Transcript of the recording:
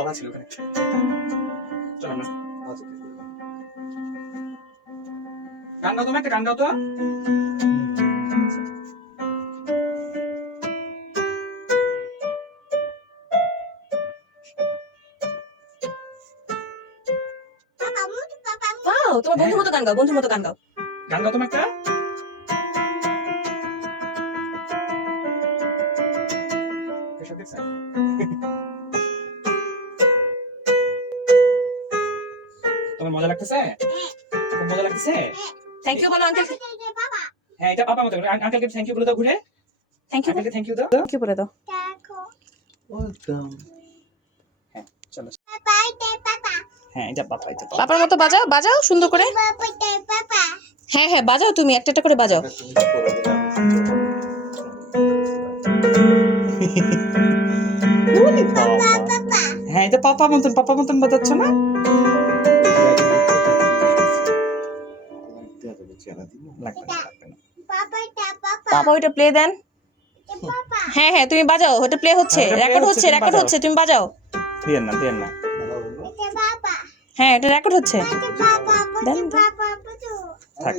পড়া ছিল ওখানে। চলো না গান গাও, তুমি একটা গান গাও তো। ওয়াও, তোমার বন্ধুর মতো গান গাও, বন্ধুর মতো গান গাও। গান গাও তুমি একটা। তোমার মজা লাগতেছে? খুব মজা লাগতেছে। থ্যাংক ইউ বলো আঙ্কেল। হ্যাঁ, এটা পাপা মতো আঙ্কেলকে থ্যাংক ইউ বলে দাও ঘুরে। থ্যাংক ইউ, আঙ্কেলকে থ্যাংক ইউ দাও। থ্যাংক ইউ বলে দাও। ওয়েলকাম। হ্যাঁ চলো। হ্যাঁ এটা পাপা, এটা পাপা। পাপার মতো বাজাও, বাজাও সুন্দর করে। হ্যাঁ হ্যাঁ বাজাও, তুমি একটা একটা করে বাজাও। হ্যাঁ এটা পাপা মতন বাজাচ্ছ না? লাগবে না, লাগবে না। পাপা ওইটা প্লে দেন। হ্যাঁ হ্যাঁ তুমি বাজাও, ওটা প্লে হচ্ছে, হ্যাঁ, ওটা play রেকর্ড হচ্ছে, হচ্ছে, তুমি রেকর্ড বাজাও। হচ্ছে, তুমি বাজাও। দিয়েন না, দিয়েন না। হ্যাঁ এটা রেকর্ড হচ্ছে। দেন, দেন। থাক।